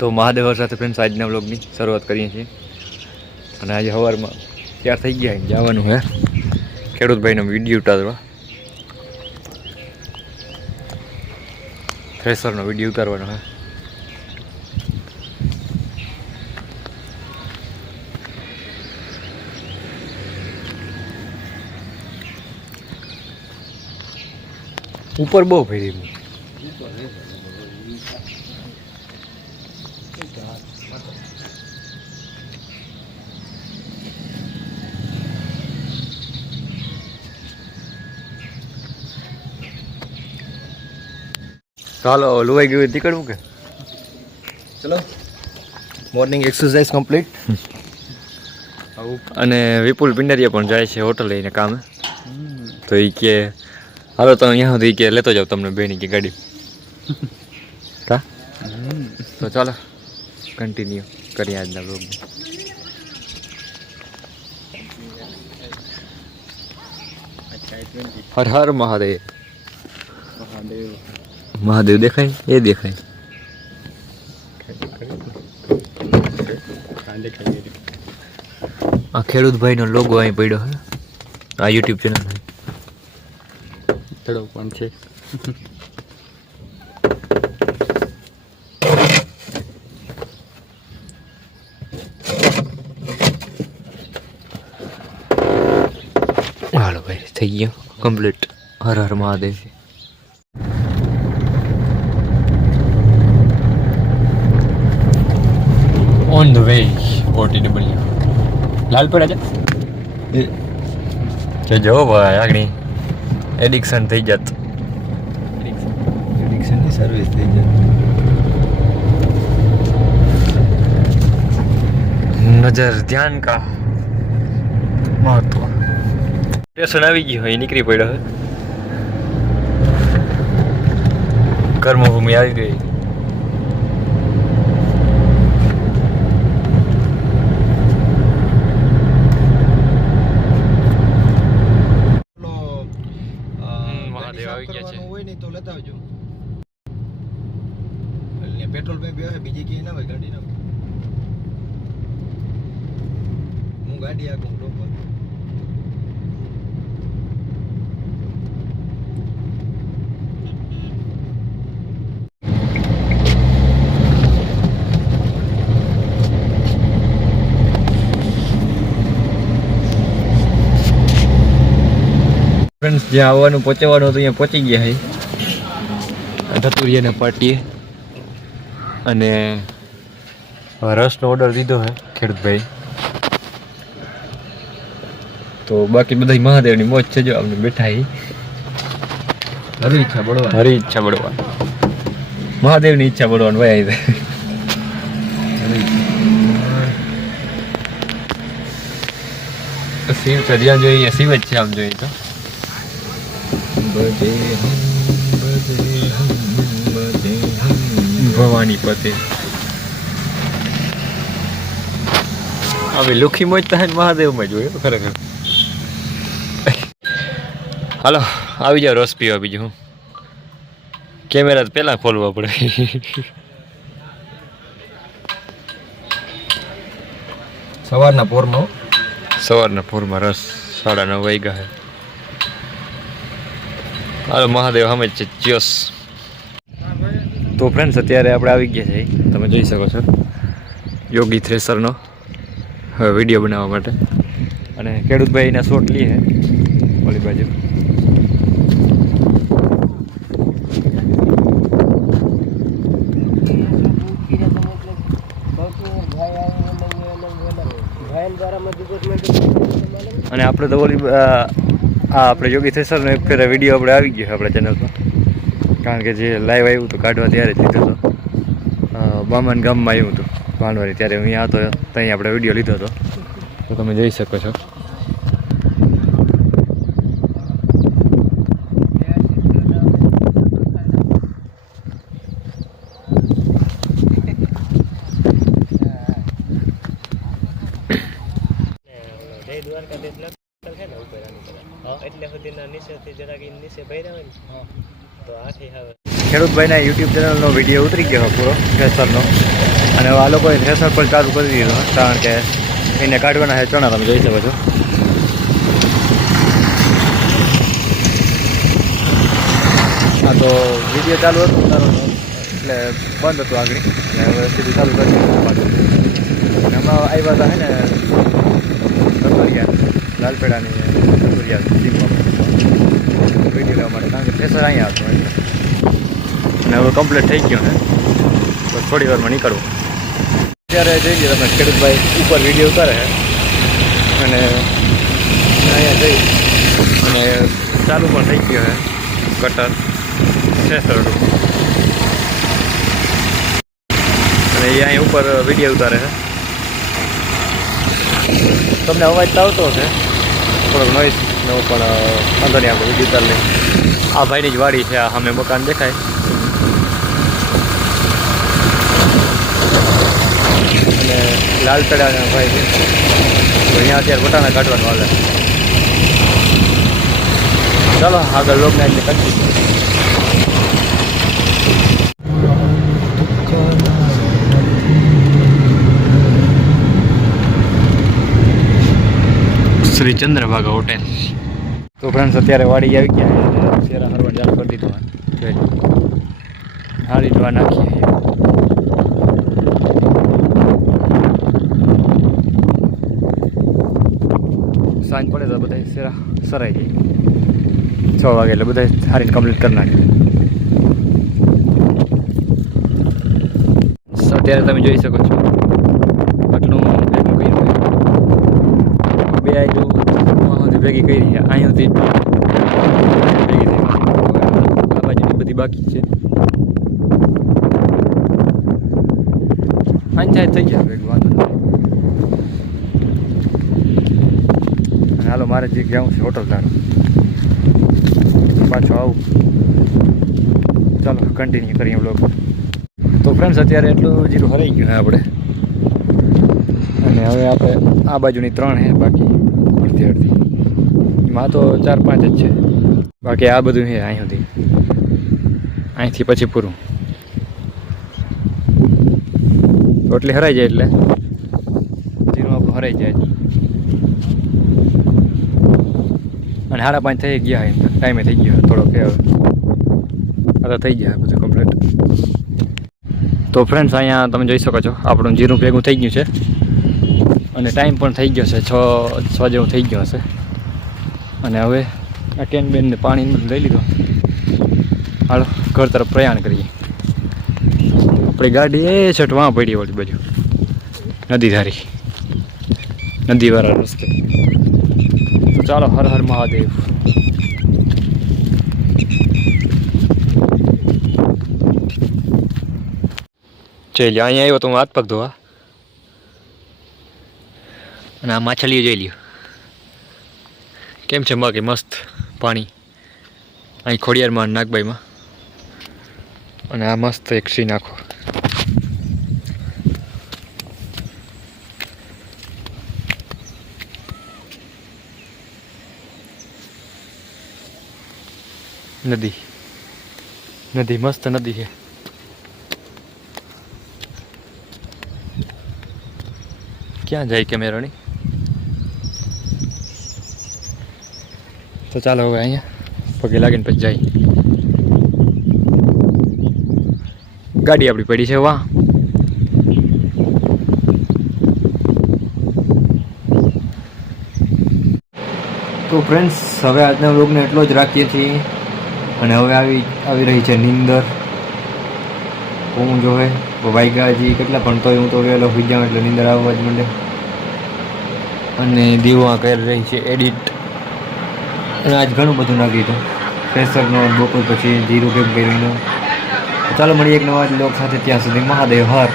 તો મહાદેવ સાથે ફ્રેન્ડ્સ આજના વ્લોગની શરૂઆત કરીએ છીએ અને આજે સવારમાં તૈયાર થઈ ગયા જવાનું હે ખેડૂતભાઈનો વિડીયો ઉતારવા, થ્રેસરનો વિડીયો ઉતારવાનો હે. ઉપર બહુ ભરી ચાલો લુવાઈ ગયું નીકળવું કે ચલો મોર્નિંગ એક્સરસાઇઝ કમ્પ્લીટ. અને વિપુલ પિંડારિયા પણ જાય છે હોટલ લઈને કામે, તો એ કે હાલો તો અહીંયા સુધી કે લેતો જાવ તમને બેની કે ગાડી કા. તો ચાલો કન્ટિન્યુ કરીએ આજના બ્લોગને. હર હર મહાદેવ. મહાદેવ દેખાય એ દેખાય. આ ખેડૂતભાઈનો લોગો અહીં પડ્યો હે, આ યુટ્યુબ ચેનલ થડો પણ છે. હાલો ભાઈ થઈ ગયો complete. Har Har Mahadev. On the way OTW Lalpura છે જો ભાઈ આગળ એડિક્શન થઈ જાત. એડિક્શનની સર્વિસ થઈ જાત. નજર ધ્યાન કા મહત્વ. સ્ટેશન આવી ગયું હોય નીકળી પડ્યો હોય. કર્મભૂમિ આવી ગઈ. પેટ્રોલ પંપ આવે બીજી કઈ ના હોય ગાડી ના. હું ગાડી આખું પ્રોપર. ફ્રેન્ડ્સ જ્યાં આવવાનું પહોંચવાનું હતું અહીંયા પહોંચી ગયા છે ધતુરિયાના પાર્ટીએ. અને રસનો ઓર્ડર દીધો હે ખેડૂતભાઈ. તો બાકી બધા મહાદેવની મોજ છે. જો આપણે બેઠા હી હરી ઈચ્છા બળવા મહાદેવની ઈચ્છા બળવાનું ભાઈ. શિવ છે જ્યાં જોઈએ શિવ જ છે. આમ જોઈએ તો ભવાની પતે હવે લુખી મોજ તો મહાદેવમાં જોયું ખરેખર. હાલો આવી જાવ રસ પીવા. બીજું હું કેમેરા તો પહેલાં ખોલવા પડે. સવારના પોરમાં રસ 9:30 વાગ્યા છે. હાલો મહાદેવ સામે છે. ચિયર્સ. તો ફ્રેન્ડ્સ અત્યારે આપણે આવી ગયા છે, તમે જોઈ શકો છો યોગી થ્રેસરનો વિડીયો બનાવવા માટે. અને ખેડૂતભાઈના શોટ લઈએ ઓલી બાજુ. અને આપણે તો ઓલી આપણે યોગી થ્રેસરનો એક ફેર વિડીયો આપણે આવી ગયો આપણા ચેનલ પર. કારણ કે જે લાઈવ આવ્યું હતું કાઢવા ત્યારે જ લીધો હતો. બામન ગામમાં આવ્યું હતું ભાણવારી, ત્યારે હું અહીંયા હતો ત્યાં આપણે વિડીયો લીધો હતો. તો તમે જોઈ શકો છો. ખેડૂતભાઈના યુટ્યુબ ચેનલનો વિડીયો ઉતરી ગયો પૂરો થ્રેસરનો, અને આ લોકોએ થ્રેસર પણ ચાલુ કરી દીધું, કારણ કે એને કાઢવાના છે ચણા. તમે જોઈ શકો છો. હા, તો વિડીયો ચાલુ હતો તારો, એટલે બંધ હતું આગળ, અને હવે સીધું ચાલુ કરી દીધું પાછું. અને હમણાં આવ્યા હતા ને દસરિયા લાલપેડાની દસરિયા જીમમાં વિડીયો લેવા માટે, કારણ કે થ્રેસર અહીંયા હતું એટલે. અને હવે કમ્પ્લીટ થઈ ગયો ને, તો થોડી વારમાં નીકળવું. અત્યારે જોઈ ગયો તમે ખેડૂતભાઈ ઉપર વિડીયો ઉતારે છે, અને અહીંયા જઈ અને ચાલુ પણ થઈ ગયો છે કટર થ્રેસર. અને એ અહીં ઉપર વિડીયો ઉતારે છે. તમને અવાજ તો આવતો હશે થોડોક નોઈસનો, પણ વાંધો નહીં, આપણે વિડીયો ઉતારી લઈએ. આ ભાઈની જ વાડી છે, આ સામે મકાન દેખાય. અને લાલપેડાના ભાઈ છે, તો અહીંયા અત્યારે વટાણા કાઢવાનું હાલે. ચાલો આગળ લોકને એટલે કન્ટિન્યુ. શ્રી ચંદ્રભાગા હોટેલ. તો ફ્રેન્ડ્સ અત્યારે વાડી આવી ગયા, શેરા હરવાનું ચાલુ કરી દીધું. હારી દવા નાખીએ. સાંજ પડે તો બધા શેરા સરાઈ જાય. 6 વાગે એટલે બધા હારીને કમ્પ્લીટ કરી નાખે. અત્યારે તમે જોઈ શકો છો આટલું ભેગું કર્યું, બે આયલું ભેગી કરી, અહીંયાથી ભેગી થઈ. આ બાજુની બધી બાકી છે. અહીંયા થઈ ગયા ભેગું, વાંધો નહીં. અને હાલો મારે જે જવું છે હોટલ તારું, પાછો આવું. ચાલો કન્ટિન્યુ કરીએ બ્લોગ. તો ફ્રેન્ડ્સ અત્યારે એટલું જીરું હરાઈ ગયું ને આપણે, અને હવે આપણે આ બાજુની 3 છે, બાકી અડધી એમાં તો 4-5 જ છે. બાકી આ બધું છે અહીંથી પછી પૂરું. રોટલી હરાઈ જાય એટલે જીરું આપણું હરાઈ જાય. અને 5:30 થઈ ગયા, ટાઈમે થઈ ગયો થોડોક. હવે આ તો થઈ ગયા બધું કમ્પ્લીટ. તો ફ્રેન્ડ્સ અહીંયા તમે જોઈ શકો છો આપણું જીરું ભેગું થઈ ગયું છે, અને ટાઈમ પણ થઈ ગયો છે 6 જેવું થઈ ગયો હશે. અને હવે આ કેન બેનને પાણી લઈ લીધો. હાલો ઘર તરફ પ્રયાણ કરીએ. આપણી ગાડી એ છઠવા પડી ઓલી બાજુ નદી ધારી, નદીવાળા રસ્તે. તો ચાલો, હર હર મહાદેવ. ચાલ અહીંયા આવ્યો તો હું હાથ પગ ધોવા, અને આ માછલીઓ જોઈ લ્યો કેમ છે બાકી મસ્ત પાણી. અહીં ખોડિયારમાં નાગબાઈમાં, અને આ મસ્ત એક સી નાખો. નદી મસ્ત નદી છે. ક્યાં જાય કેમેરાની? તો ચાલો હવે અહીંયા પગે લાગીને પછી જાય. ગાડી આપણી પડી છે વાહ. તો ફ્રેન્ડ્સ હવે આજના વ્લોગને એટલો જ રાખીએ છીએ, અને હવે આવી રહી છે નીંદર. હું જોવે વાગ્યા હજી કેટલા, પણ તોય હું તો વહેલો સુઈ જાઉં એટલે નીંદર આવવા જ માંડે. અને દીવા કરી રહી છે એડિટ, અને આજ ઘણું બધું નાખી દીધું. પ્રેશરનો બપોર પછી જીરું ભેગ કર્યું. ચાલો મળીએ એક નવા વ્લોગ સાથે, ત્યાં સુધી મહાદેવ હર.